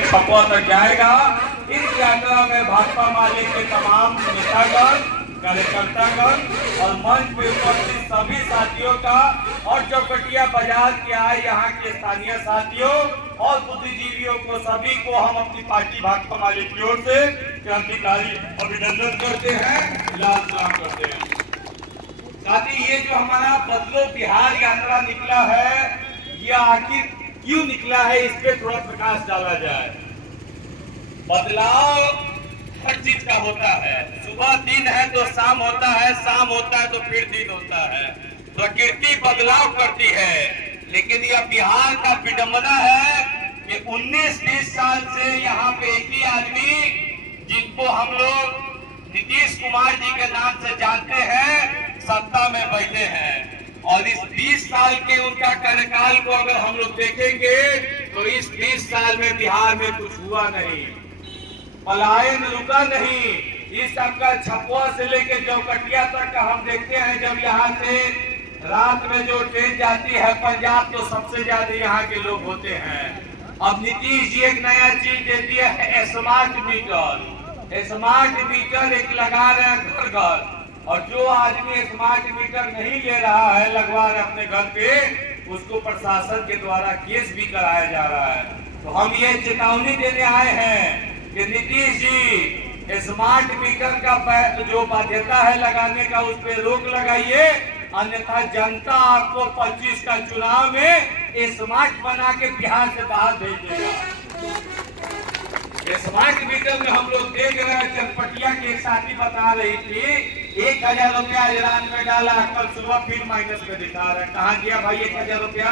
छपवा तक जाएगा। इस यात्रा में भाकपा माले के तमाम नेतागण, कार्यकर्तागण और मंच पे उपस्थित सभी साथियों का और चौकटिया बाजार के आए यहाँ के स्थानीय साथियों और बुद्धिजीवियों को सभी को हम अपनी पार्टी भाकपा माले की ओर से क्रांतिकारी अभिनंदन करते हैं, लाल सलाम करते हैं। साथ ही ये जो हमारा बदलो बिहार यात्रा निकला है, यह आखिर क्यों निकला है, इस पे थोड़ा प्रकाश डाला जाए। बदलाव हर चीज का होता है। सुबह दिन है तो शाम होता है, शाम होता है तो फिर दिन होता है। प्रकृति बदलाव करती है, लेकिन यह बिहार का विडंबना है कि 19-20 साल से यहाँ पे एक ही आदमी, जिनको हम लोग नीतीश कुमार जी के नाम से जानते हैं, सत्ता में बैठे हैं। और इस 20 साल के उनका कार्यकाल को अगर हम लोग देखेंगे तो इस 20 साल में बिहार में कुछ हुआ नहीं, पलायन रुका नहीं। इस आपका छपवा से लेके चौकटिया तक का हम देखते हैं, जब यहाँ से रात में जो ट्रेन जाती है पंजाब, तो सबसे ज्यादा यहाँ के लोग होते हैं। अब नीतीश जी एक नया चीज दे दिया है, स्मार्ट मीटर। स्मार्ट मीटर एक लगा रहे हैं घर घर, और जो आदमी स्मार्ट मीटर नहीं ले रहा है, लगवा रहे अपने घर पे, उसको प्रशासन के द्वारा केस भी कराया जा रहा है। तो हम ये चेतावनी देने आए हैं कि नीतीश जी स्मार्ट मीटर का जो बाध्यता है लगाने का, उस पर रोक लगाइए, अन्यथा जनता आपको 25 का चुनाव में स्मार्ट बना के बिहार से बाहर भेज देगा। स्मार्ट मीटर में हम लोग देख रहे हैं, चनपटिया की एक साथी बता रही थी 1000 रुपया ईरान में डाला, कल सुबह फिर माइनस में दिखा रहा है। कहाँ गया भाई 1000 रुपया?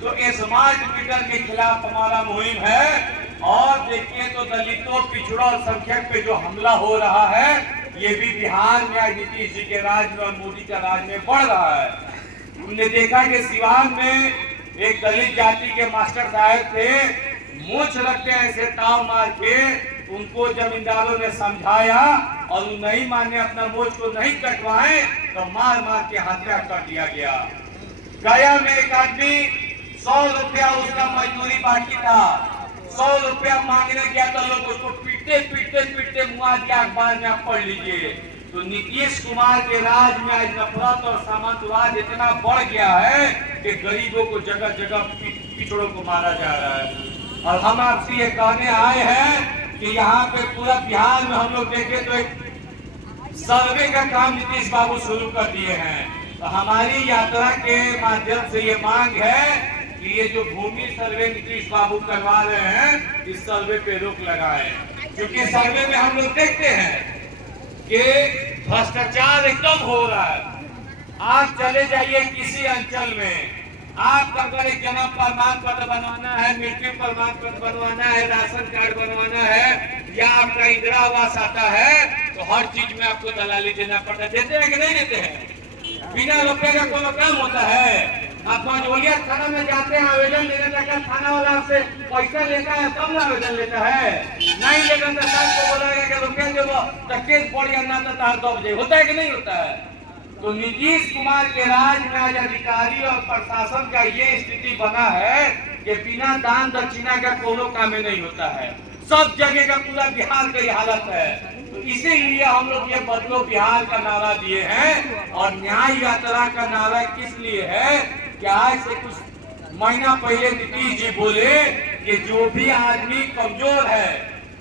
तो स्मार्ट मीटर के खिलाफ हमारा मुहिम है। और देखिए तो दलितों, पिछड़ों और संख्यक पे जो हमला हो रहा है, ये भी बिहार में नीतीश जी के राज में और मोदी का राज में बढ़ रहा है। हमने देखा कि सिवान में एक दलित जाति के मास्टर साहब थे, मूंछ रखते ऐसे ताव मार के, उनको जमींदारों ने समझाया और वो नहीं माने, अपना मूंछ को नहीं कटवाए, तो मार मार के हत्या कर दिया गया। गया में एक आदमी 100 रुपया उसका मजदूरी बाकी था, 100 रुपया मांगने गया तो लोग उसको पीटते पीटते पीटते मुआ दिया। अखबार में आप पढ़ लीजिए। तो नीतीश कुमार के राज में आज नफरत और सामंतवाद इतना बढ़ गया है कि गरीबों को जगह जगह पिछड़ों को मारा जा रहा है। और हम आपसे ये कहने आए हैं कि यहाँ पे पूरा बिहार में हम लोग देखें तो एक सर्वे का काम नीतीश बाबू शुरू कर दिए हैं। तो हमारी यात्रा के माध्यम से ये मांग है कि ये जो भूमि सर्वे नीतीश बाबू करवा रहे हैं, इस सर्वे पे रोक लगाए, क्योंकि सर्वे में हम लोग देखते हैं कि भ्रष्टाचार एकदम हो रहा है। आप चले जाइए किसी अंचल में, आपका अगर एक जन्म प्रमाण पत्र बनवाना है, मृत्यु प्रमाण पत्र बनवाना है, राशन कार्ड बनवाना है, या आपका इंदिरा आवास आता है, तो हर चीज में आपको दलाली देना पड़ता है। देते हैं कि नहीं देते हैं? बिना रुपए का कोई काम होता है? आप मंझोलिया थाना में जाते हैं, आवेदन लेने तक थाना वाला आपसे पैसा लेता है, तब ना आवेदन लेता है। नहीं लेगा तो साहब को बोलेगा कि रुपया देवो तो केस पड़ या ना तो तार दब जाए। होता है कि नहीं होता है? तो नीतीश कुमार के राज में आज अधिकारी और प्रशासन का ये स्थिति बना है कि बिना दान दक्षिणा का कोनो काम नहीं होता है। सब जगह का पूरा बिहार का ये हालत है। तो इसीलिए हम लोग ये बदलो बिहार का नारा दिए हैं। और न्याय यात्रा का नारा किस लिए है कि आज से कुछ महीना पहले नीतीश जी बोले कि जो भी आदमी कमजोर है,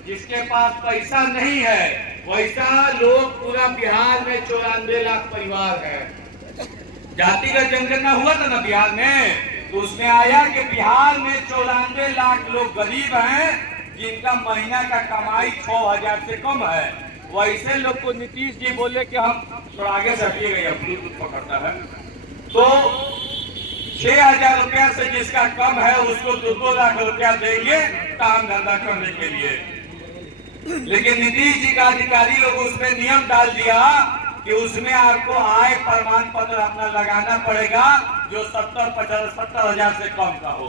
जिसके पास पैसा नहीं है, वैसा लोग पूरा बिहार में 94 लाख परिवार है। जातिगत जनगणना हुआ था ना बिहार में, तो उसमें आया कि बिहार में 94 लाख लोग गरीब हैं, जिनका महीना का कमाई 6000 से कम है। वैसे लोग को नीतीश जी बोले कि हम थोड़ा आगे से हटिएगा, ब्लूटूथ पकड़ता है, तो 6000 रुपया से जिसका कम है उसको 2-2 लाख रुपया देंगे काम धंधा करने के लिए। लेकिन नीतीश जी का अधिकारी लोग उसमें नियम डाल दिया कि उसमें आपको आय प्रमाण पत्र अपना लगाना पड़ेगा, जो 70-75 हजार से कम का हो।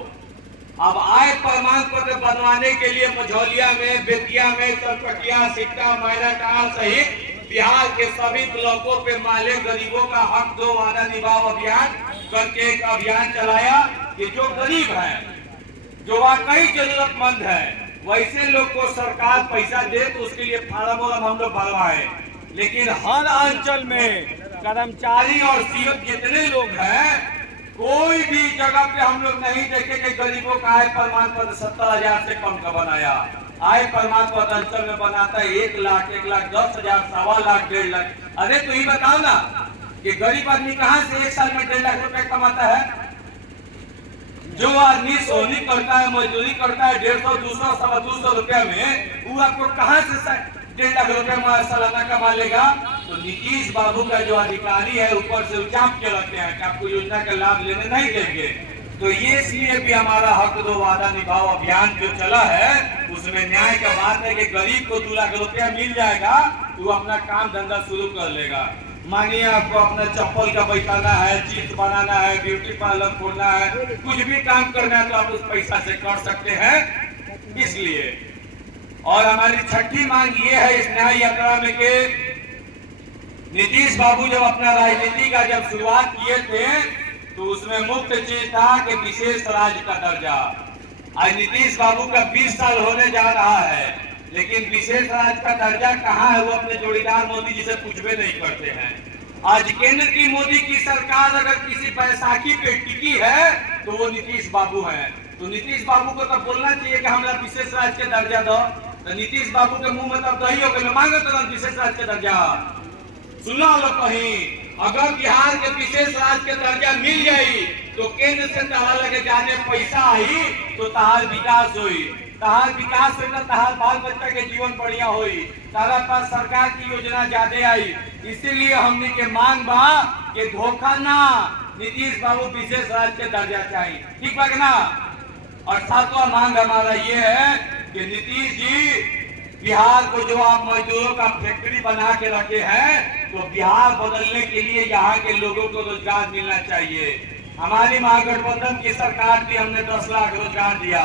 अब आय प्रमाण पत्र बनवाने के लिए मझौलिया में, बेतिया में, चनपटिया, सिक्का, मैनाटांड़ सहित बिहार के सभी ब्लॉकों पे माले गरीबों का हक दो वादा निभाओ अभियान करके एक अभियान चलाया कि जो गरीब है, जो वाकई जरूरतमंद है, वैसे लोग को सरकार पैसा दे तो उसके लिए फार्म हम लोग भरवाए, लेकिन हर अंचल में कर्मचारी और सीएम जितने लोग हैं, कोई भी जगह पे हम लोग नहीं देखे कि गरीबों का आय प्रमाण पत्र 70,000 से कम का बनाया। आय प्रमाण पत्र अंचल में बनाता है 1 लाख, 1,10,000, 1.25 लाख, 1.5 लाख। अरे तो ये बताओ ना कि गरीब आदमी कहाँ से 1 साल में 1.5 लाख रुपए कमाता है? जो आदमी सोनी करता है, मजदूरी करता है 150, 200, 250 रुपया में, वो आपको कहाँ से 1.5 लाख रुपया सालाना कमा लेगा? तो नीतीश बाबू का जो अधिकारी है ऊपर से उचाप के रखते हैं कि आपको योजना का लाभ लेने नहीं देंगे। तो ये इसलिए भी हमारा हक दो वादा निभाओ अभियान जो चला है उसमें न्याय का बात है कि गरीब को 2 लाख रुपया मिल जाएगा तो वो अपना काम धंधा शुरू कर लेगा। मानिए आपको अपना चप्पल का बैठाना है, चिप्स बनाना है, ब्यूटी पार्लर खोलना है, कुछ भी काम करना है तो आप उस पैसा से कर सकते हैं। इसलिए और हमारी छठी मांग ये है इस न्याय यात्रा में कि नीतीश बाबू जब अपना राजनीति का जब शुरुआत किए थे तो उसमें मुख्य चीज था कि विशेष राज्य का दर्जा। आज नीतीश बाबू का 20 साल होने जा रहा है, लेकिन विशेष राज्य का दर्जा कहाँ है वो अपने जोड़ीदार मोदी जी से पूछवे नहीं करते हैं। आज केंद्र की मोदी की सरकार अगर किसी बैसाखी पे टिकी है तो वो नीतीश बाबू है। तो नीतीश बाबू को तो बोलना चाहिए कि हमारा विशेष राज्य के दर्जा दो। तो नीतीश बाबू के मुंह में तब दही हो गए, मांगो तुरंत विशेष राज्य के दर्जा। सुना लो कहीं अगर बिहार के विशेष राज्य के दर्जा मिल जाई तो केंद्र से तहार लगे जाने पैसा आई तो तहार विकास हुई, तहार विकास होगा, तहार बाल बच्चा के जीवन बढ़िया हुई, तारा पास सरकार की योजना ज्यादा आई। इसीलिए हमने के मांग बा कि धोखा ना, नीतीश बाबू विशेष राज्य के दर्जा चाहिए, ठीक बा ना। और सातवां मांग हमारा ये है कि नीतीश जी बिहार को जो आप मजदूरों का फैक्ट्री बना के रखे हैं तो बिहार बदलने के लिए यहाँ के लोगों को रोजगार मिलना चाहिए। हमारी महागठबंधन की सरकार थी, हमने 10 लाख रोजगार दिया,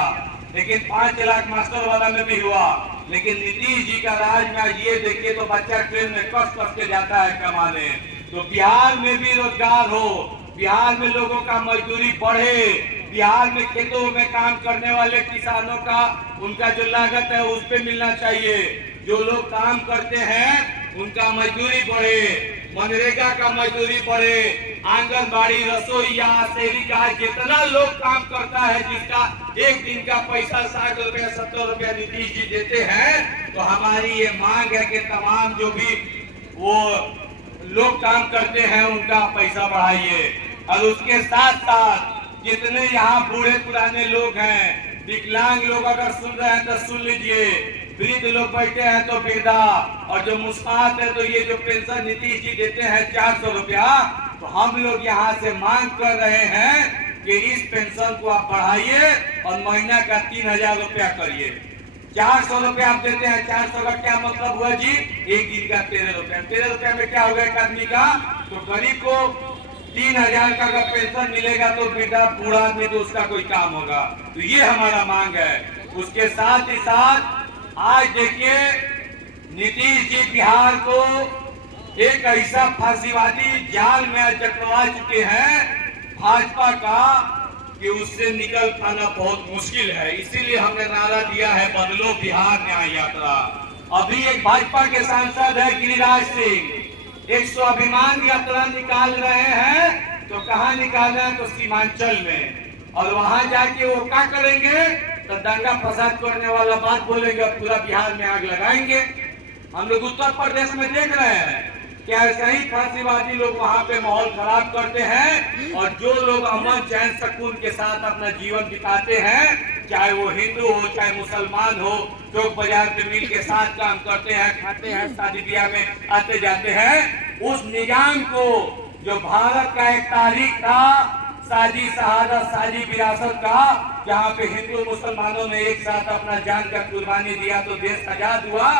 लेकिन 5 लाख मास्टर वाला में भी हुआ। लेकिन नीतीश जी का राज में आज ये देखिए तो बच्चा ट्रेन में कस कस के जाता है कमाने। तो बिहार में भी रोजगार हो, बिहार में लोगों का मजदूरी बढ़े, बिहार में खेतों में काम करने वाले किसानों का उनका जो लागत है उस पे मिलना चाहिए। जो लोग काम करते हैं उनका मजदूरी बढ़े, मनरेगा का मजदूरी बढ़े, आंगनबाड़ी, रसोईया, सेविका, जितना लोग काम करता है जिसका एक दिन का पैसा 60 रुपया 70 रुपया नीतीश जी देते हैं। तो हमारी ये मांग है कि तमाम जो भी वो लोग काम करते हैं उनका पैसा बढ़ाइए। और उसके साथ साथ जितने यहाँ बूढ़े पुराने लोग हैं, विकलांग लोग अगर सुन रहे हैं तो सुन लीजिए, वृद्ध लोग बैठे हैं तो वृद्धा, और जो मुस्कात है तो ये जो पेंशन नीतीश जी देते हैं 400 रुपया, तो हम लोग यहाँ से मांग कर रहे हैं कि इस पेंशन को आप बढ़ाइए और महीना का 3,000 रुपया करिए। 400 रुपया आप देते हैं, 400 का क्या मतलब हुआ जी? एक दिन का 13 रुपया। 13 रुपया में क्या होगा एक आदमी का? तो गरीब को 3,000 का अगर पेंशन मिलेगा तो बेटा बूढ़ा आदमी तो उसका कोई काम होगा। तो ये हमारा मांग है। उसके साथ ही साथ आज देखिए नीतीश जी बिहार को एक ऐसा फांसीवादी जाल में जकड़वा चुके हैं भाजपा का कि उससे निकल पाना बहुत मुश्किल है। इसीलिए हमने नारा दिया है बदलो बिहार न्याय यात्रा। अभी एक भाजपा के सांसद है गिरिराज सिंह, एक स्वाभिमान यात्रा निकाल रहे हैं। तो कहाँ निकाल रहे हैं? तो सीमांचल में। और वहां जाके वो क्या करेंगे? तो दंगा फसाद करने वाला बात बोलेंगे और पूरा बिहार में आग लगाएंगे। हम लोग उत्तर प्रदेश में देख रहे हैं कि ऐसे ही फांसीवादी लोग वहां पे माहौल खराब करते हैं। और जो लोग अमन चैन सुकून के साथ अपना जीवन बिताते हैं, चाहे वो हिंदू हो चाहे मुसलमान हो, चौक बाजार पे मिल के साथ काम करते हैं, खाते हैं, शादी ब्याह में आते जाते हैं, उस निजाम को जो भारत का एक तारीख था साजी शहादत, साजी विरासत का, जहाँ पे हिंदू मुसलमानों ने एक साथ अपना जान का कुर्बानी दिया तो देश आजाद हुआ।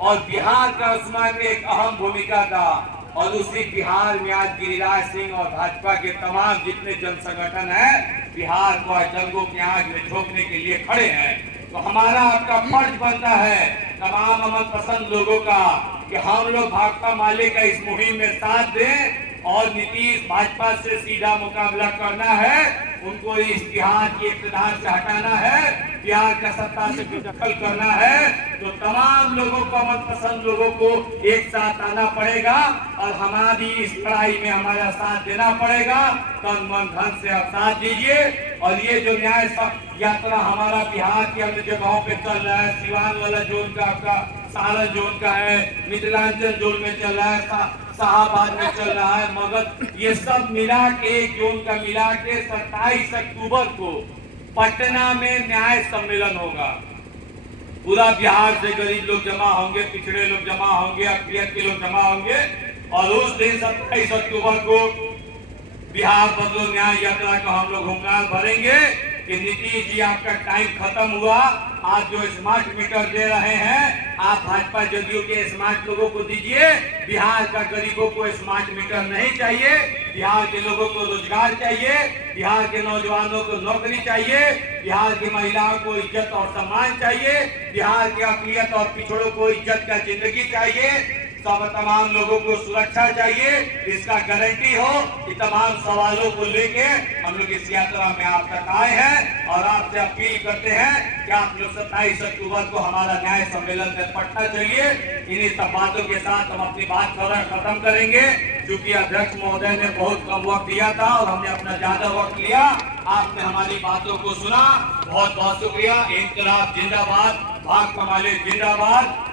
और बिहार का उसमें एक अहम भूमिका था। और उसी बिहार में आज गिरिराज सिंह और भाजपा के तमाम जितने जन संगठन हैं बिहार को आज दंगों की आग में झोंकने के लिए खड़े हैं। तो हमारा आपका फर्ज बनता है तमाम अमन पसंद लोगों का कि हम लोग भाकपा माले का इस मुहिम में साथ दें और नीतीश भाजपा से सीधा मुकाबला करना है उनको इस बिहार की इक़्तिदार से हटाना है, बिहार का सत्ता से बेदखल करना है, तो तमाम लोगों को, मनपसंद लोगों को एक साथ आना पड़ेगा और हमारी इस लड़ाई में हमारा साथ देना पड़ेगा। तन मन धन से आप साथ दीजिए। और ये जो न्याय यात्रा हमारा बिहार की अन्य जगहों पे चल रहा है, सिवान वाला जोन का, आपका सारण जोन का है, मिथिलांचल जोन में चल रहा है, शाहाबाद में चल रहा है, मगध, ये सब मिला के एक जोन का मिला के 27 अक्टूबर को पटना में न्याय सम्मेलन होगा। पूरा बिहार से गरीब लोग जमा होंगे, पिछड़े लोग जमा होंगे, अकलियत के लोग जमा होंगे और उस दिन 27 अक्टूबर को बिहार बदलो न्याय यात्रा का हम लोग हुंकार भरेंगे कि नीतीश जी आपका टाइम खत्म हुआ। आप जो स्मार्ट मीटर दे रहे हैं, आप भाजपा जदयू के स्मार्ट लोगों को दीजिए। बिहार का गरीबों को स्मार्ट मीटर नहीं चाहिए, बिहार के लोगों को रोजगार चाहिए, बिहार के नौजवानों को नौकरी चाहिए, बिहार की महिलाओं को इज्जत और सम्मान चाहिए, बिहार के अकलियत और पिछड़ों को इज्जत का जिंदगी चाहिए, सब तमाम लोगों को सुरक्षा चाहिए। इसका गारंटी हो कि तमाम सवालों को लेके हम लोग इस यात्रा में आप तक आए हैं और आपसे अपील करते हैं कि आप लोग 27 अक्टूबर को हमारा न्याय सम्मेलन में पटना चलिए। इन्हीं सब बातों के साथ हम अपनी बात खत्म करेंगे, क्योंकि अध्यक्ष महोदय ने बहुत कम वक्त दिया था और हमने अपना ज्यादा वक्त लिया। आपने हमारी बातों को सुना, बहुत बहुत शुक्रिया। इंकलाब जिंदाबाद, भाग कमाले जिंदाबाद,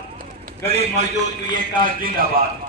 गरीब मजदूर की एकता जिंदाबाद।